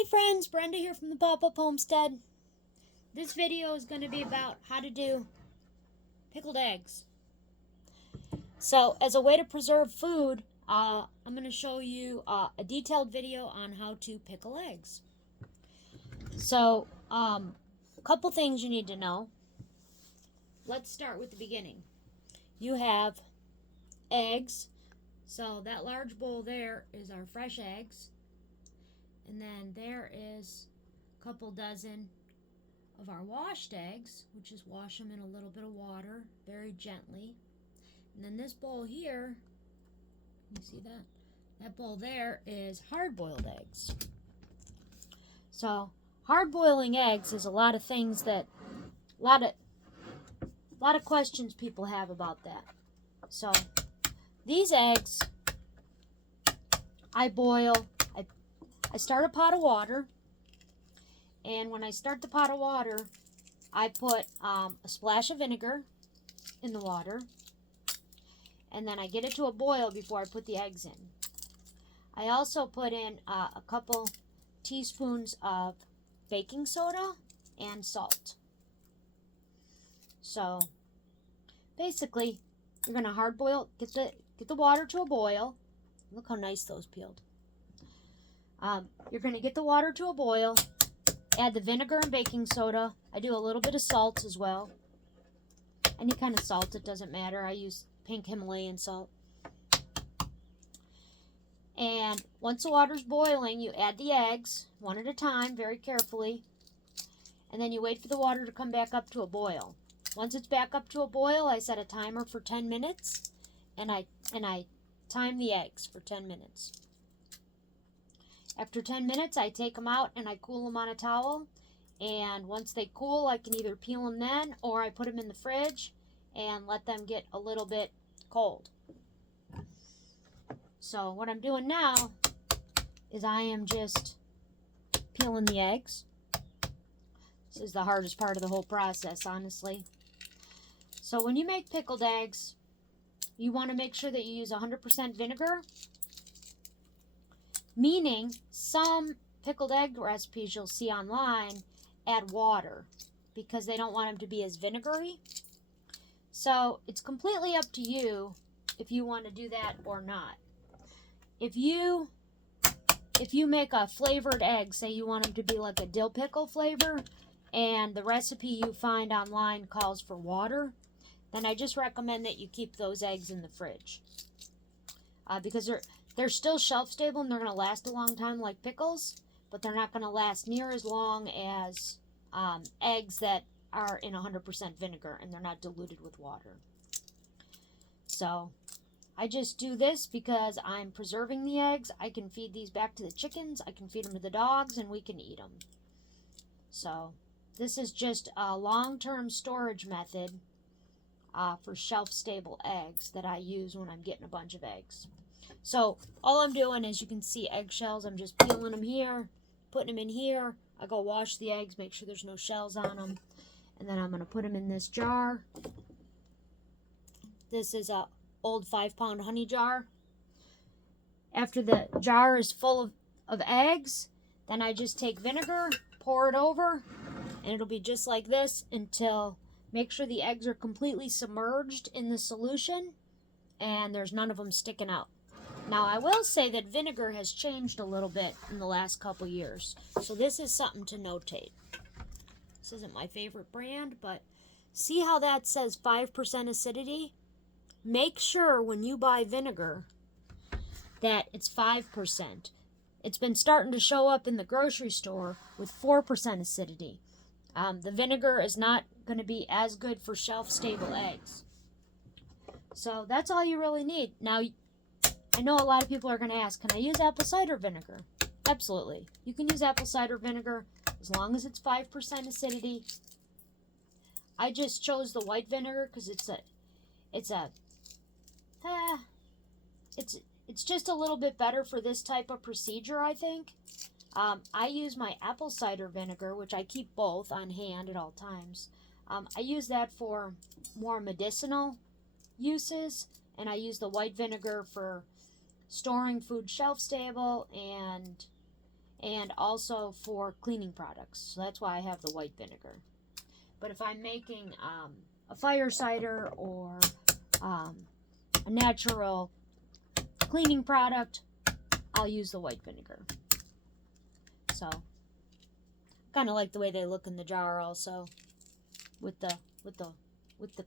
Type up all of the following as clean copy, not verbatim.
Hey friends, Brenda here from the Pop-Up Homestead. This video is going to be about how to do pickled eggs. So as a way to preserve food, I'm going to show you a detailed video on how to pickle eggs. So a couple things you need to know. Let's start with the beginning. You have eggs. So that large bowl there is our fresh eggs. And then there is a couple dozen of our washed eggs. We'll just wash them in a little bit of water very gently. And then this bowl here, you see that? That bowl there is hard-boiled eggs. So hard-boiling eggs is a lot of things that, a lot of questions people have about that. So these eggs, I boil. I start a pot of water, and when I start the pot of water, I put a splash of vinegar in the water, and then I get it to a boil before I put the eggs in. I also put in a couple teaspoons of baking soda and salt. So basically, you're gonna hard boil, get the water to a boil. Look how nice those peeled. You're going to get the water to a boil, add the vinegar and baking soda. I do a little bit of salt as well. Any kind of salt, it doesn't matter. I use pink Himalayan salt. And once the water's boiling, you add the eggs one at a time, very carefully. And then you wait for the water to come back up to a boil. Once it's back up to a boil, I set a timer for 10 minutes, and I time the eggs for 10 minutes. After 10 minutes, I take them out and I cool them on a towel. And once they cool, I can either peel them then, or I put them in the fridge and let them get a little bit cold. So what I'm doing now is I am just peeling the eggs. This is the hardest part of the whole process, honestly. So when you make pickled eggs, you want to make sure that you use 100% vinegar. Meaning, some pickled egg recipes you'll see online add water because they don't want them to be as vinegary. So it's completely up to you if you want to do that or not. If you make a flavored egg, say you want them to be like a dill pickle flavor, and the recipe you find online calls for water, then I just recommend that you keep those eggs in the fridge. Because they're still shelf stable and they're going to last a long time like pickles, but they're not going to last near as long as eggs that are in 100% vinegar and they're not diluted with water. So I just do this because I'm preserving the eggs. I can feed these back to the chickens, I can feed them to the dogs, and we can eat them. So this is just a long-term storage method for shelf-stable eggs that I use when I'm getting a bunch of eggs. So all I'm doing is, you can see eggshells. I'm just peeling them here, putting them in here. I go wash the eggs, make sure there's no shells on them. And then I'm going to put them in this jar. This is a old 5-pound honey jar. After the jar is full of eggs, then I just take vinegar, pour it over, and it'll be just like this until, make sure the eggs are completely submerged in the solution and there's none of them sticking out. Now, I will say that vinegar has changed a little bit in the last couple years. So this is something to notate. This isn't my favorite brand, but see how that says 5% acidity? Make sure when you buy vinegar that it's 5%. It's been starting to show up in the grocery store with 4% acidity. The vinegar is not going to be as good for shelf-stable eggs. So that's all you really need. Now, I know a lot of people are going to ask, can I use apple cider vinegar? Absolutely. You can use apple cider vinegar as long as it's 5% acidity. I just chose the white vinegar because it's just a little bit better for this type of procedure, I think. I use my apple cider vinegar, which I keep both on hand at all times. I use that for more medicinal uses, and I use the white vinegar for storing food shelf stable and and also for cleaning products. So that's why I have the white vinegar. But if I'm making a fire cider or a natural cleaning product, I'll use the white vinegar. So kind of like the way they look in the jar also, with the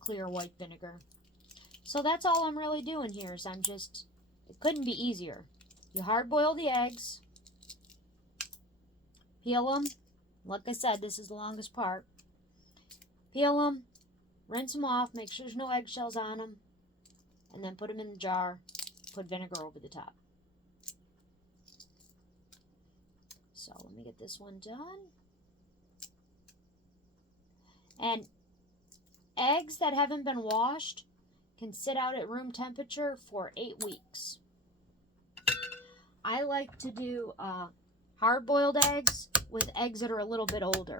clear white vinegar. So that's all I'm really doing here. Is it couldn't be easier. You hard boil the eggs, peel them. Like I said, this is the longest part. Peel them, rinse them off, make sure there's no eggshells on them, and then put them in the jar. Put vinegar over the top. So let me get this one done. And eggs that haven't been washed can sit out at room temperature for 8 weeks. I like to do hard-boiled eggs with eggs that are a little bit older.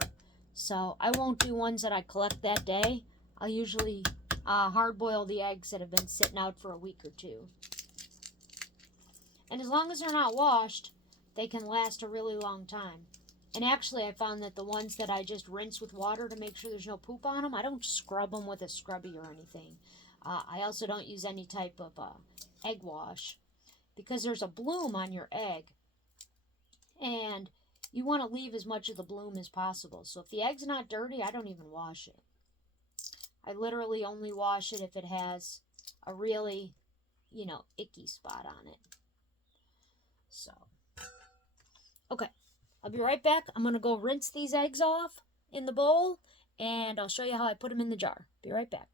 So I won't do ones that I collect that day. I'll usually hard-boil the eggs that have been sitting out for a week or two. And as long as they're not washed, they can last a really long time. And actually, I found that the ones that I just rinse with water to make sure there's no poop on them, I don't scrub them with a scrubby or anything. I also don't use any type of egg wash, because there's a bloom on your egg. And you want to leave as much of the bloom as possible. So if the egg's not dirty, I don't even wash it. I literally only wash it if it has a really, icky spot on it. So, okay. I'll be right back. I'm going to go rinse these eggs off in the bowl, and I'll show you how I put them in the jar. Be right back.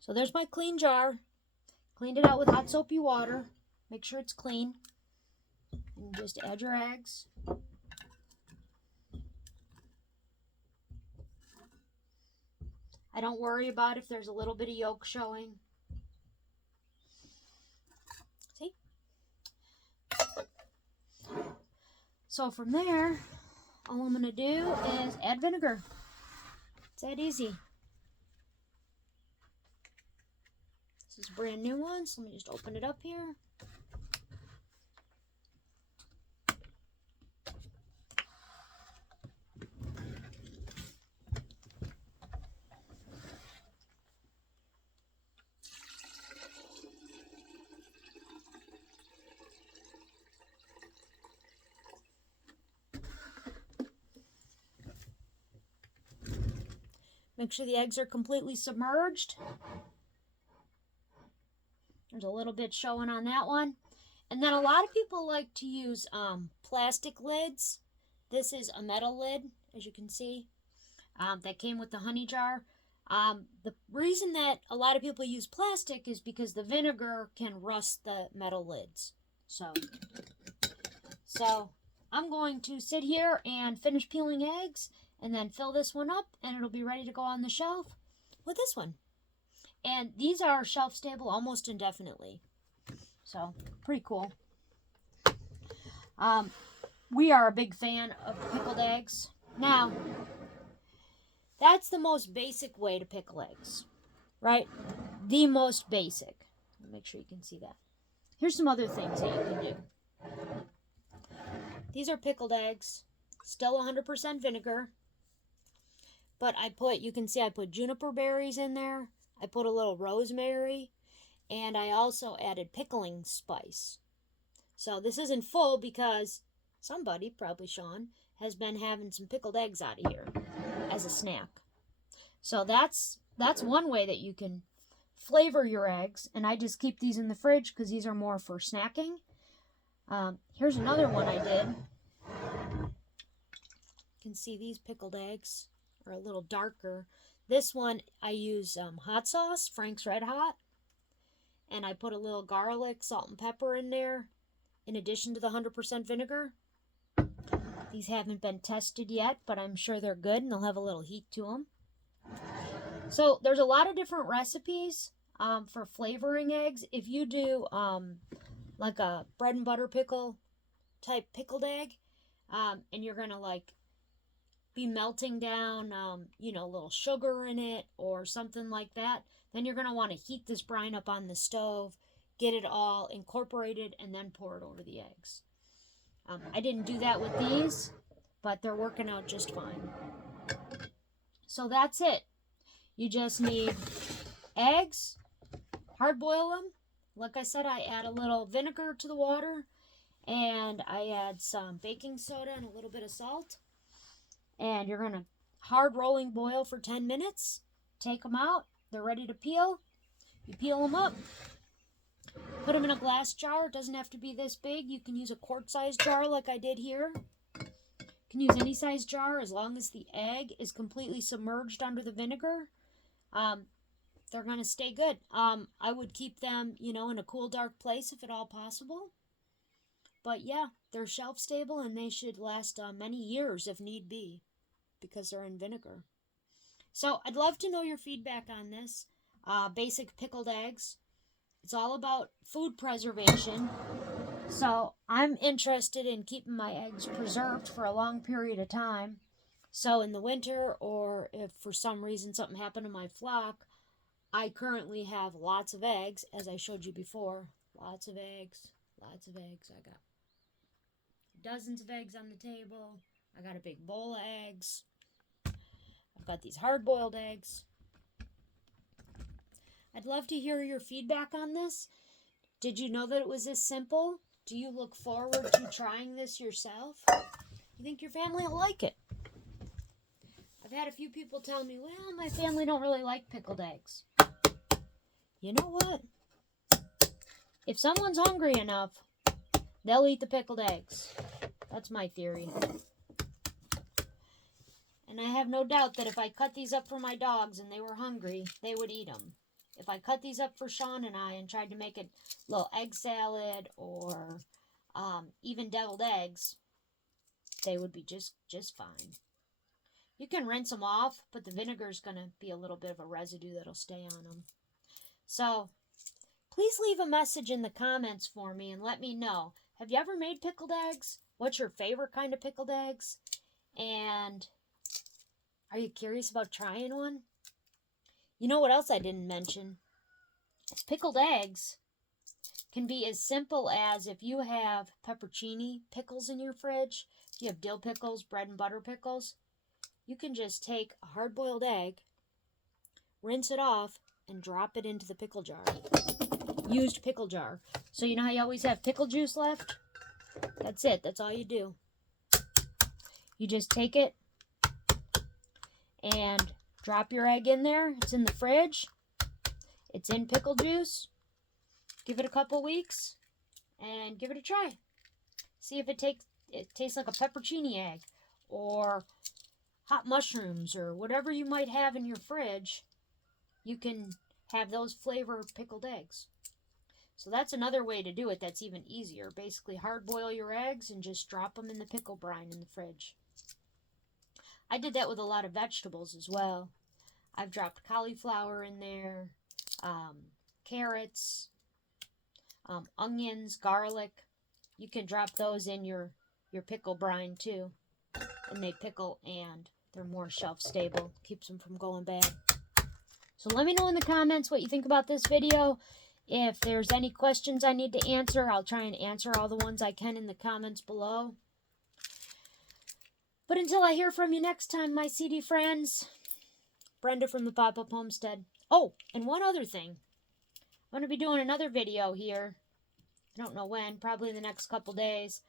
So there's my clean jar. Cleaned it out with hot soapy water. Make sure it's clean. And just add your eggs. I don't worry about if there's a little bit of yolk showing. See? So from there, all I'm going to do is add vinegar. It's that easy. This is a brand new one, so let me just open it up here. Make sure the eggs are completely submerged. There's a little bit showing on that one. And then a lot of people like to use plastic lids. This is a metal lid, as you can see, that came with the honey jar. The reason that a lot of people use plastic is because the vinegar can rust the metal lids. So I'm going to sit here and finish peeling eggs, and then fill this one up, and it'll be ready to go on the shelf with this one. And these are shelf stable almost indefinitely. So, pretty cool. We are a big fan of pickled eggs. Now, that's the most basic way to pickle eggs, right? The most basic. Make sure you can see that. Here's some other things that you can do. These are pickled eggs, still 100% vinegar. But you can see I put juniper berries in there. I put a little rosemary. And I also added pickling spice. So this isn't full because somebody, probably Sean, has been having some pickled eggs out of here as a snack. So that's one way that you can flavor your eggs. And I just keep these in the fridge because these are more for snacking. Here's another one I did. You can see these pickled eggs are a little darker. This one I use hot sauce, Frank's Red Hot, and I put a little garlic, salt, and pepper in there in addition to the 100% vinegar. These haven't been tested yet, but I'm sure they're good and they'll have a little heat to them. So there's a lot of different recipes for flavoring eggs. If you do like a bread and butter pickle type pickled egg, and you're gonna be melting down, a little sugar in it or something like that, then you're going to want to heat this brine up on the stove, get it all incorporated, and then pour it over the eggs. I didn't do that with these, but they're working out just fine. So that's it. You just need eggs, hard boil them. Like I said, I add a little vinegar to the water, and I add some baking soda and a little bit of salt. And you're going to hard rolling boil for 10 minutes. Take them out. They're ready to peel. You peel them up. Put them in a glass jar. It doesn't have to be this big. You can use a quart-sized jar like I did here. You can use any size jar as long as the egg is completely submerged under the vinegar. They're going to stay good. I would keep them, in a cool, dark place if at all possible. But yeah, they're shelf stable and they should last many years if need be because they're in vinegar. So I'd love to know your feedback on this. Basic pickled eggs. It's all about food preservation. So I'm interested in keeping my eggs preserved for a long period of time. So in the winter, or if for some reason something happened to my flock, I currently have lots of eggs, as I showed you before. Lots of eggs. Lots of eggs. I got dozens of eggs on the table. I got a big bowl of eggs. I've got these hard-boiled eggs. I'd love to hear your feedback on this. Did you know that it was this simple? Do you look forward to trying this yourself? You think your family will like it? I've had a few people tell me, well, my family don't really like pickled eggs. You know what? If someone's hungry enough, they'll eat the pickled eggs. That's my theory. And I have no doubt that if I cut these up for my dogs and they were hungry, they would eat them. If I cut these up for Sean and I and tried to make a little egg salad or even deviled eggs, they would be just fine. You can rinse them off, but the vinegar is going to be a little bit of a residue that'll stay on them. So please leave a message in the comments for me and let me know. Have you ever made pickled eggs? What's your favorite kind of pickled eggs? And are you curious about trying one? You know what else I didn't mention? Is pickled eggs can be as simple as if you have pepperoni pickles in your fridge, if you have dill pickles, bread and butter pickles, you can just take a hard-boiled egg, rinse it off, and drop it into the pickle jar. Used pickle jar. So you know how you always have pickle juice left? That's it. That's all you do. You just take it and drop your egg in there. It's in the fridge. It's in pickle juice. Give it a couple weeks and give it a try. See if it tastes like a pepperoni egg or hot mushrooms or whatever you might have in your fridge. You can have those flavor pickled eggs. So that's another way to do it that's even easier. Basically hard boil your eggs and just drop them in the pickle brine in the fridge. I did that with a lot of vegetables as well. I've dropped cauliflower in there, carrots, onions, garlic. You can drop those in your pickle brine too. And they pickle and they're more shelf stable. Keeps them from going bad. So let me know in the comments what you think about this video. If there's any questions I need to answer, I'll try and answer all the ones I can in the comments below. But until I hear from you next time, my CD friends, Brenda from the Pop-Up Homestead. Oh, and one other thing. I'm going to be doing another video here. I don't know when, probably in the next couple days,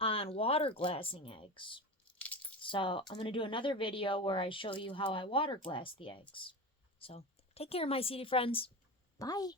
on water glassing eggs. So I'm going to do another video where I show you how I water glass the eggs. So take care, my CD friends. Bye.